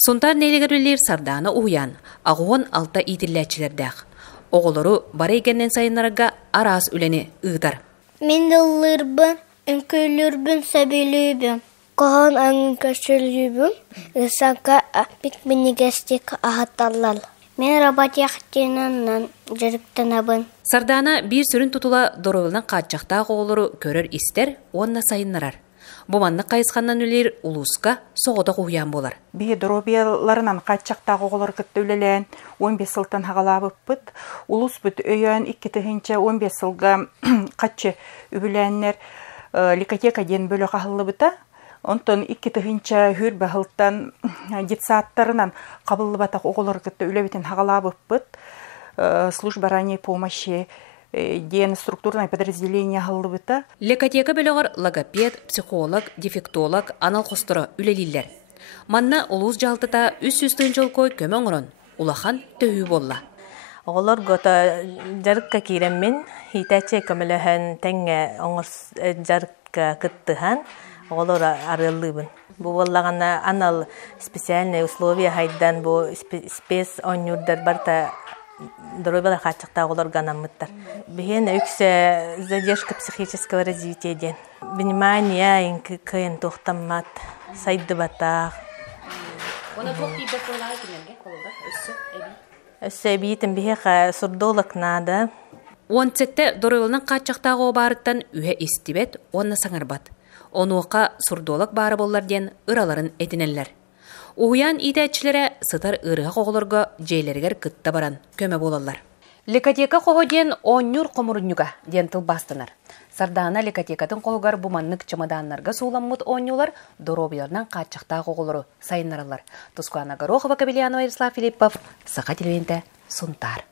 Сунтар нейлегерлер сарданы уян, ағуын алта итилләчілердәқ. Оғылыру бары екеннен сайынларға арас үлені ұғдар. Мен дыллырбын, үнкөйлербін, сәбелейбін. Коған аңын көшілейбін, ұсанқа бік мінігестек ағатталлал. Мен работяқтенаннан жүріктенабын. Сардана бір сүрін тұтыла доролынан қатчақта оғылыру көрір істер, онна сайынларар. Буманны қайысқаннан өлер улуска соғыда қуян болар. Бе доробияларынан қатчақтағы оғылар күтті өлелен 15 сылтан хағалабып бұд. Улус бұд өйен 2-тігінші 15 сылға қатчы үбіленнер ликотека ден бөлі қағылы бұта. Онтон 2-тігінші хүр бәғылттан детсаттарынан қабылы батақ оғылар күтті өлебетін хағалабып бұд. Служба ранней помощи ден структурное подразделение халлыбыта. Лекотека бөлігір логопед, психолог, дефектолог, анал қостыры үлелілер. Манна улус жалтыта үс-үстін жолкой көмін ұрын, улахан төхі болла. Оғылар ғота жарыққа кейреммен, хитаче көміліхін тәңе оңыр жарыққа күттіхан, оғылар арылыбын. Бұл болағана анал специальные условия хайдан, бұл спец онюрдар барта дорогалар қатчықта оғылар ғанамыттар. Біген өксі задержка психического развития ден. Внимание, күйін тоқтамат, сайды батақ. Оны тоқти бір қолағы кенерге қолыға өссі әбі? Өссі әбейтін бігі сурдолық нада. Он цетті дорогалының қатчықтағы обарыттан үйе істібет, онына саңарбат. Оны оқа сурдолық бары болар ден ұраларын әдінелер. Уян идәтчілері сытар ырыға қоғылырға жейлергер күтті баран көмі болалар. Лекотека қоғы ден оннюр қомырынюға ден тыл бастынар. Сардана лекотекатын қоғығар бұманнық чымаданларға суыламмыт оннюлар доробияларынан қатчықта қоғылыры сайынларалар. Тускуана Горохова, Кабельянова, Ярослав Филиппов, Сақа телевенті, Сунтар.